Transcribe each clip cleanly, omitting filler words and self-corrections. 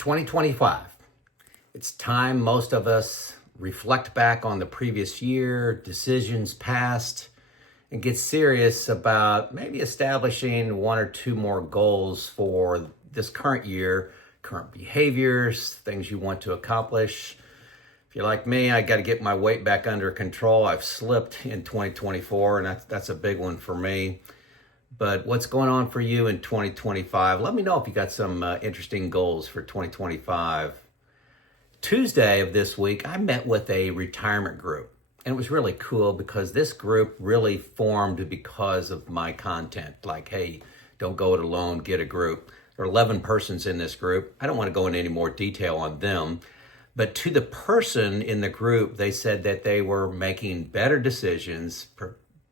2025. It's time most of us reflect back on the previous year, decisions past, and get serious about maybe establishing one or two more goals for this current year, current behaviors, things you want to accomplish. If you're like me, I got to get my weight back under control. I've slipped in 2024, and that's a big one for me. But what's going on for you in 2025? Let me know if you got some interesting goals for 2025. Tuesday of this week, I met with a retirement group. And it was really cool because this group really formed because of my content. Like, hey, don't go it alone, get a group. There are 11 persons in this group. I don't want to go into any more detail on them. But to the person in the group, they said that they were making better decisions,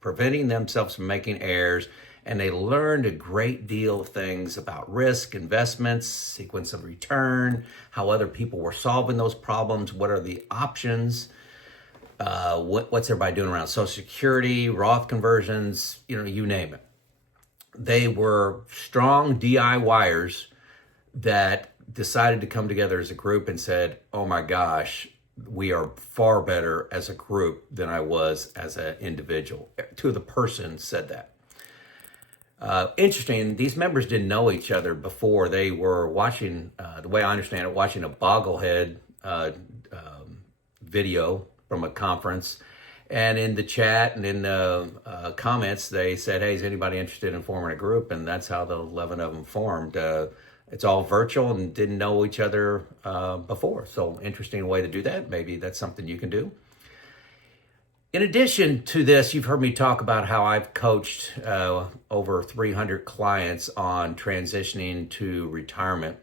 preventing themselves from making errors, and they learned a great deal of things about risk, investments, sequence of return, how other people were solving those problems, what are the options, what's everybody doing around Social Security, Roth conversions, you name it. They were strong DIYers that decided to come together as a group and said, oh my gosh, we are far better as a group than I was as an individual. To the person said that. Interesting, these members didn't know each other before. They were watching, the way I understand it, watching a bogglehead video from a conference. And in the chat and in the comments, they said, hey, is anybody interested in forming a group? And that's how the 11 of them formed. It's all virtual and didn't know each other before. So interesting way to do that. Maybe that's something you can do. In addition to this, you've heard me talk about how I've coached over 300 clients on transitioning to retirement.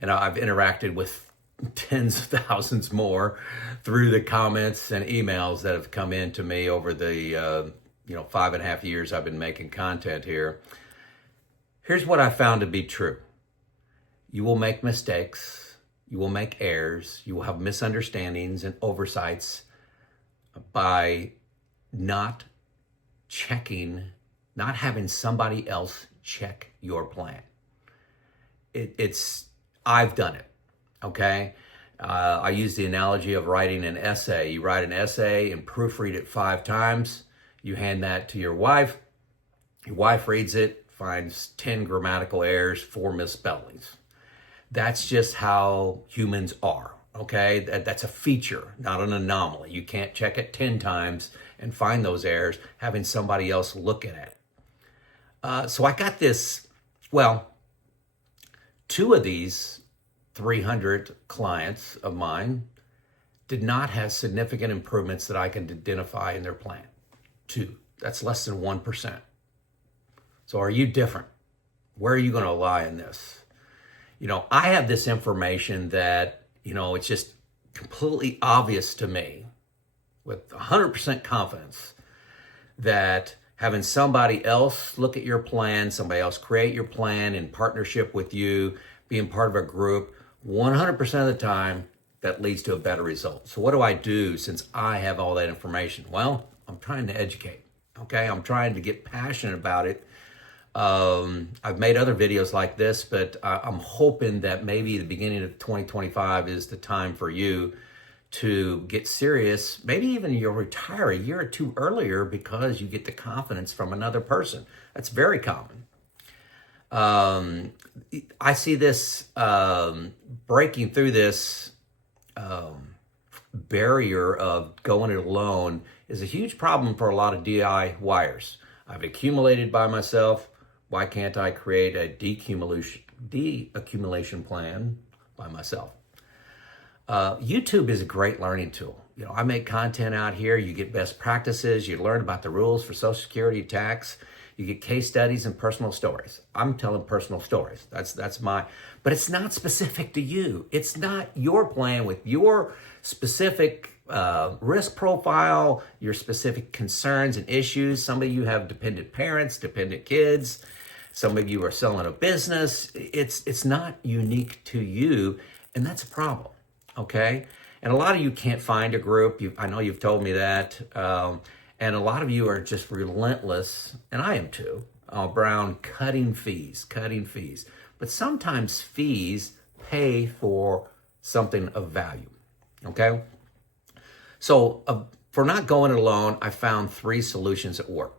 And I've interacted with tens of thousands more through the comments and emails that have come in to me over the 5.5 years I've been making content here. Here's what I found to be true. You will make mistakes. You will make errors. You will have misunderstandings and oversights by not checking, not having somebody else check your plan. I've done it, okay? I use the analogy of writing an essay. You write an essay and proofread it 5 times. You hand that to your wife. Your wife reads it, finds 10 grammatical errors, 4 misspellings. That's just how humans are. Okay, that's a feature, not an anomaly. You can't check it 10 times and find those errors, having somebody else look at it. So I got this, 2 of these 300 clients of mine did not have significant improvements that I can identify in their plan. 2, that's less than 1%. So are you different? Where are you going to lie in this? I have this information that it's just completely obvious to me with 100% confidence that having somebody else look at your plan, somebody else create your plan in partnership with you, being part of a group, 100% of the time, that leads to a better result. So what do I do since I have all that information? Well, I'm trying to educate, okay? I'm trying to get passionate about it. I've made other videos like this, but I'm hoping that maybe the beginning of 2025 is the time for you to get serious. Maybe even you'll retire a year or 2 earlier because you get the confidence from another person. That's very common. I see this breaking through this barrier of going it alone is a huge problem for a lot of DIYers. I've accumulated by myself. Why can't I create a deaccumulation plan by myself? YouTube is a great learning tool. I make content out here. You get best practices. You learn about the rules for Social Security, tax. You get case studies and personal stories. I'm telling personal stories. That's but it's not specific to you. It's not your plan with your specific risk profile, your specific concerns and issues. Some of you have dependent parents, dependent kids. Some of you are selling a business. It's not unique to you, and that's a problem, okay? And a lot of you can't find a group. I know you've told me that. And a lot of you are just relentless, and I am too, around cutting fees. But sometimes fees pay for something of value, okay? So for not going it alone, I found 3 solutions that work,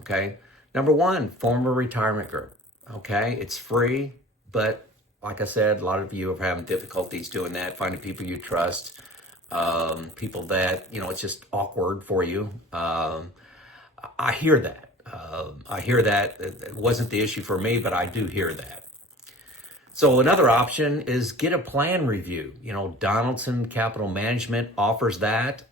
okay? Number 1, form a retirement group, okay? It's free, but like I said, a lot of you are having difficulties doing that, finding people you trust, people that, it's just awkward for you. I hear that. It wasn't the issue for me, but I do hear that. So another option is get a plan review. Donaldson Capital Management offers that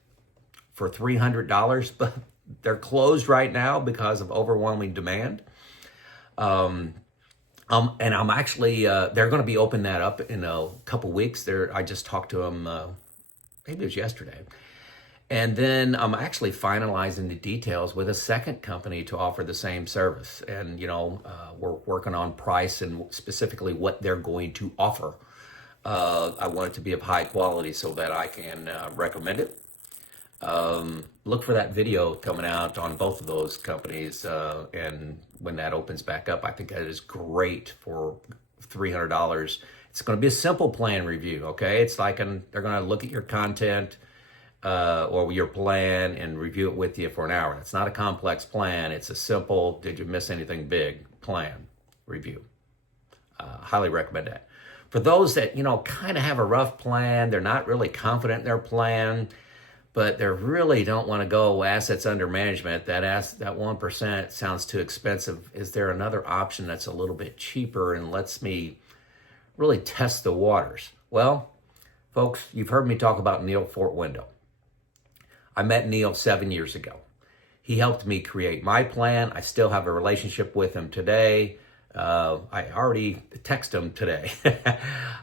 for $300, but they're closed right now because of overwhelming demand. And I'm actually, they're going to be opening that up in a couple weeks. I just talked to them, maybe it was yesterday. And then I'm actually finalizing the details with a second company to offer the same service. And, we're working on price and specifically what they're going to offer. I want it to be of high quality so that I can recommend it. Look for that video coming out on both of those companies. And when that opens back up, I think that is great for $300. It's going to be a simple plan review, okay? It's like they're going to look at your content, or your plan and review it with you for an hour. It's not a complex plan. It's a simple, did you miss anything big plan review. Highly recommend that. For those that, kind of have a rough plan, they're not really confident in their plan, but they really don't want to go assets under management, that 1% sounds too expensive. Is there another option that's a little bit cheaper and lets me really test the waters? Well, folks, you've heard me talk about Neil Fort Window. I met Neil 7 years ago. He helped me create my plan. I still have a relationship with him today. I already text him today.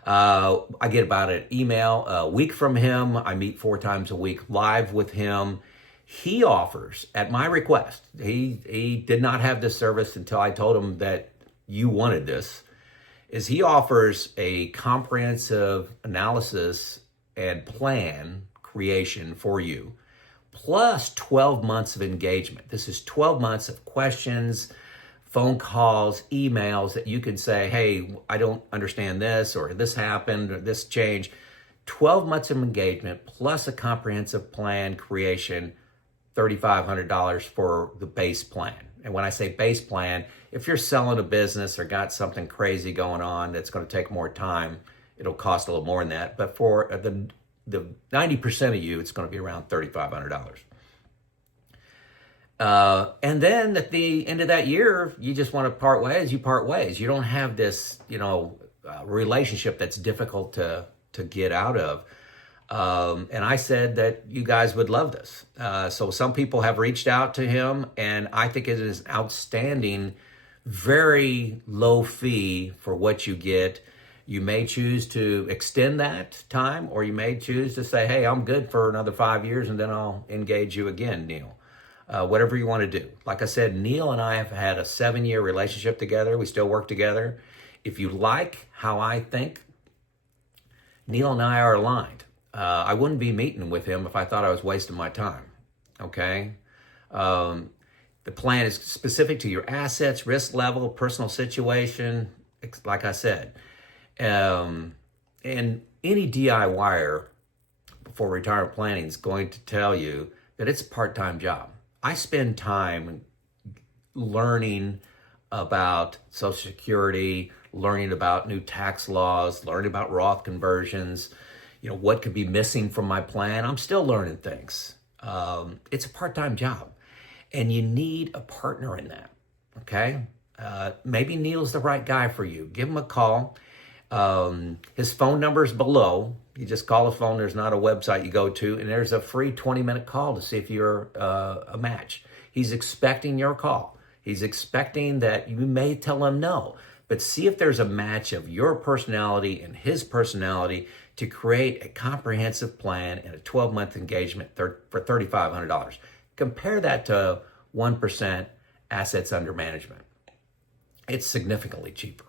I get about an email a week from him. I meet 4 times a week live with him. He offers, at my request, he did not have this service until I told him that you wanted this, is he offers a comprehensive analysis and plan creation for you, plus 12 months of engagement. This is 12 months of questions, phone calls, emails that you can say, hey, I don't understand this, or this happened, or this changed. 12 months of engagement plus a comprehensive plan creation, $3,500 for the base plan. And when I say base plan, if you're selling a business or got something crazy going on that's going to take more time, it'll cost a little more than that. But for the 90% of you, it's going to be around $3,500. And then at the end of that year, you just want to part ways, you part ways. You don't have this, relationship that's difficult to get out of. And I said that you guys would love this. So some people have reached out to him, and I think it is outstanding, very low fee for what you get. You may choose to extend that time, or you may choose to say, hey, I'm good for another 5 years, and then I'll engage you again, Neil. Whatever you want to do. Like I said, Neil and I have had a 7-year relationship together. We still work together. If you like how I think, Neil and I are aligned. I wouldn't be meeting with him if I thought I was wasting my time, okay? The plan is specific to your assets, risk level, personal situation, like I said. And any DIYer for retirement planning is going to tell you that it's a part-time job. I spend time learning about Social Security, learning about new tax laws, learning about Roth conversions, what could be missing from my plan. I'm still learning things. It's a part-time job, and you need a partner in that, okay? Maybe Neil's the right guy for you. Give him a call. His phone number is below. You just call his phone. There's not a website you go to, and there's a free 20-minute call to see if you're a match. He's expecting your call. He's expecting that you may tell him no, but see if there's a match of your personality and his personality to create a comprehensive plan and a 12-month engagement for $3,500. Compare that to 1% assets under management. It's significantly cheaper,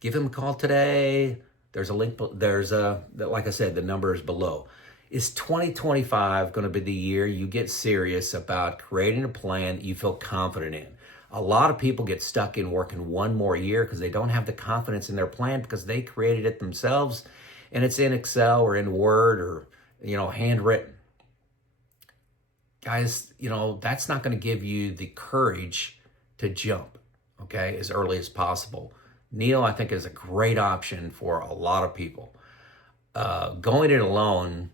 Give him a call today. There's a link. Like I said, the number is below. Is 2025 going to be the year you get serious about creating a plan that you feel confident in? A lot of people get stuck in working one more year because they don't have the confidence in their plan because they created it themselves and it's in Excel or in Word or, handwritten. Guys, that's not going to give you the courage to jump, okay, as early as possible. Neil, I think, is a great option for a lot of people. Going it alone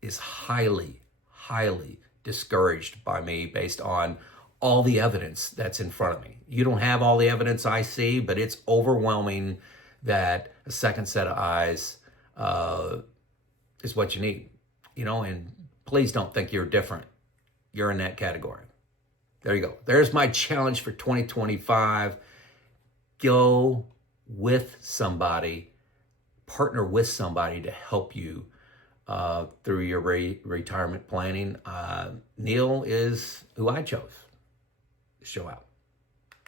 is highly, highly discouraged by me based on all the evidence that's in front of me. You don't have all the evidence I see, but it's overwhelming that a second set of eyes is what you need, and please don't think you're different. You're in that category. There you go. There's my challenge for 2025. Go with somebody, partner with somebody to help you through your retirement planning. Neil is who I chose to show out.